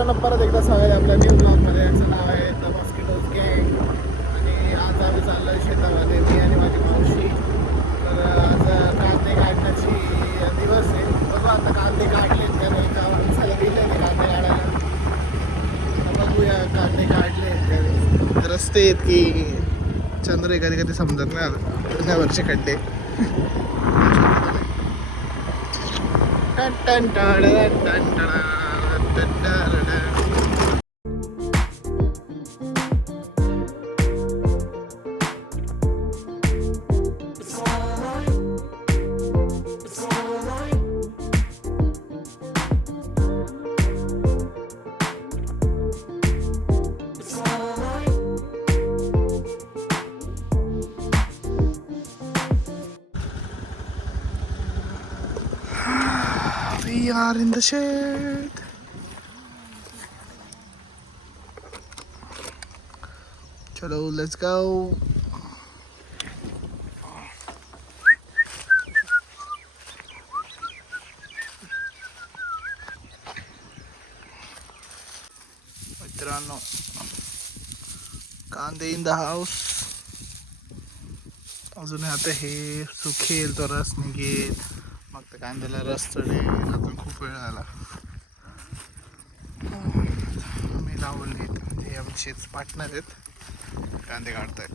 मित्रांनो, परत एकदा स्वागत आपल्या न्यू ब्लॉगमध्ये. याचं नाव आहे द मॉस्किटोज गँग. आणि आज आम्ही चाललो आहे शेतामध्ये, मी आणि माझी मावशी. तर आज कांदे काढण्याची दिवस आहे. बघू आता कांदे काढलेत का नाही, का माणसाला दिले नाही कांदे काढायला. बघूया कांदे काढले का. रस्ते आहेत की चंद्र कधी कधी समजत नाही पुण्यावरचे खड्डे. टन टन टन टन टन We are in the shed. Chalo, let's go. मित्रांनो, कांदे इन द हाऊस. अजून आता हे सुखेल तो रस निघेल, मग त्या कांद्याला रस चढेल. अजून खूप वेळ झाला. मी लावले हे आमचेच पार्टनर आहेत, कांदे काढतायत.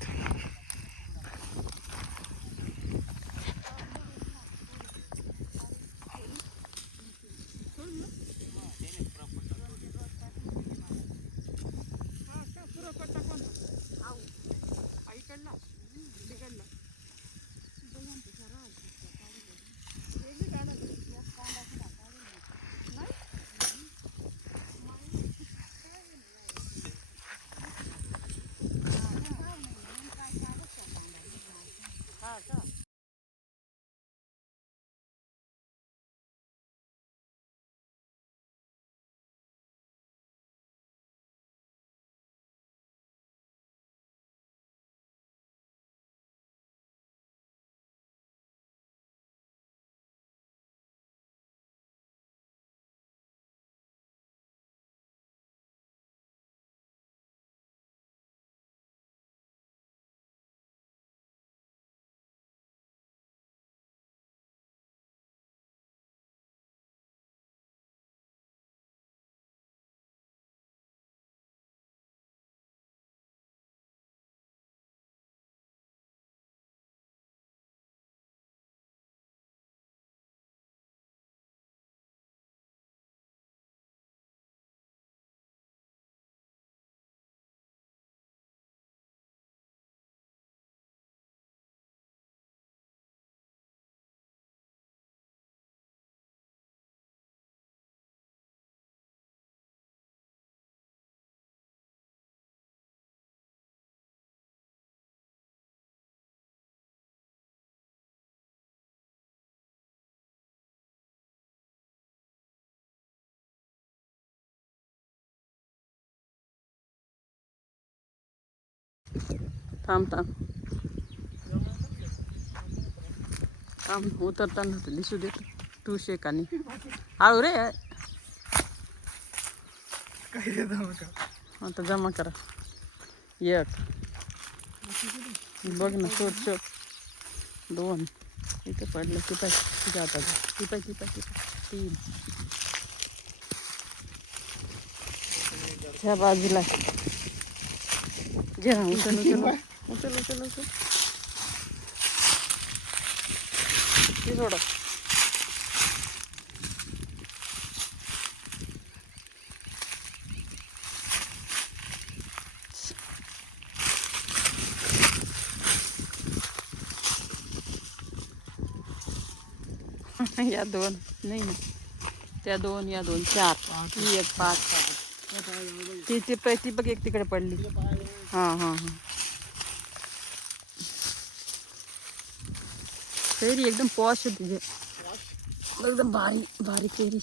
थांब थांब थांब, उतरताना तर दिसू देत. तू शेकानी हळू रे. आता जमा करा. एक बघ ना, शोध शोध. दोन इथे पडलं. किती किती आता किती किती किती. तीन ह्या बाजूला. जे उचल उचल उचल उचल उचल. ते सोड. या दोन नाही ना, त्या दोन, या दोन, चार. ही एक, पाच. ती बघ, एक तिकडे पडली. हां हां हां. कैरी एकदम पॉश होती ते, एकदम भारी भारी कैरी.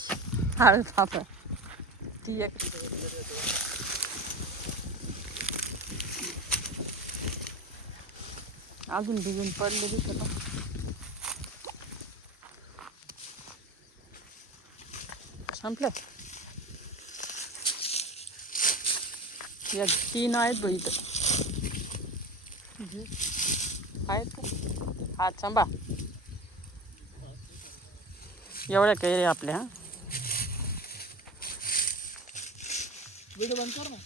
हळद पापा ती एक. अजून भिजून पडलेली का संपलं. या 3 आहेत बघ इथं. आहेत का? हात सांभा. एवढ्या कैऱ्या आपल्या. हा व्हिडिओ बंद कर ना.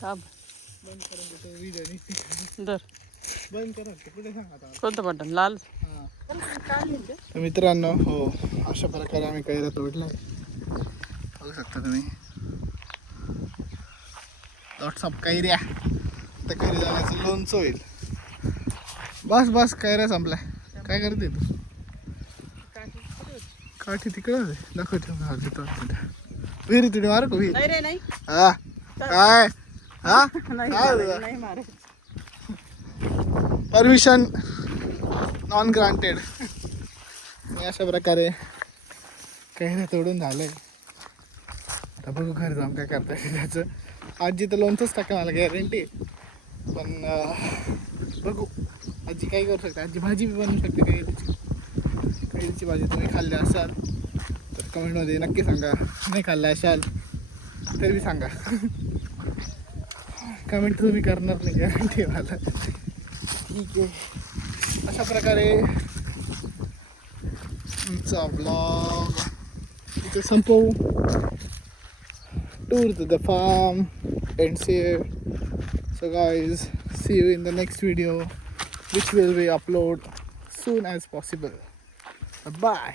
का बंद करून देतो व्हिडिओ. दर बंद करा पुढे सांग आता. कोणतं बटन? लाल. तर मित्रांनो, हो अशा प्रकारे आम्ही कैऱ्या तोडलाय. बघू शकता तुम्ही. लॉट्स ऑफ कैऱ्या. तर कैरी जाण्याचं लोणचं होईल. बस बस कैऱ्या संपल्या. काय करते तू? काठी तिकडे दाखवते. विहिरी तुझी मारू का विहीर? नाही रे नाही. हा काय हा नाही मारे. Permission non granted. मी अशा प्रकारे कैऱ्या तोडून झालंय. आता बघू घरी जाऊन काय करता येईल त्याचं. आजी तर लोणचंच टाका मला गॅरंटी. पण बघू आजी काय करू शकते. आजी भाजी बी बनवू शकते कैरीची भाजी. तुम्ही खाल्ली असाल तर कमेंटमध्ये नक्की सांगा. नाही खाल्लं असाल तरी बी सांगा. कमेंट तुम्ही करणार नाही गॅरंटी मला. ठीक आहे. अशा प्रकारे आमचा ब्लॉग इथे संपवू. Tour to the farm and save. So guys, see you in the next video which will be upload soon as possible. Bye.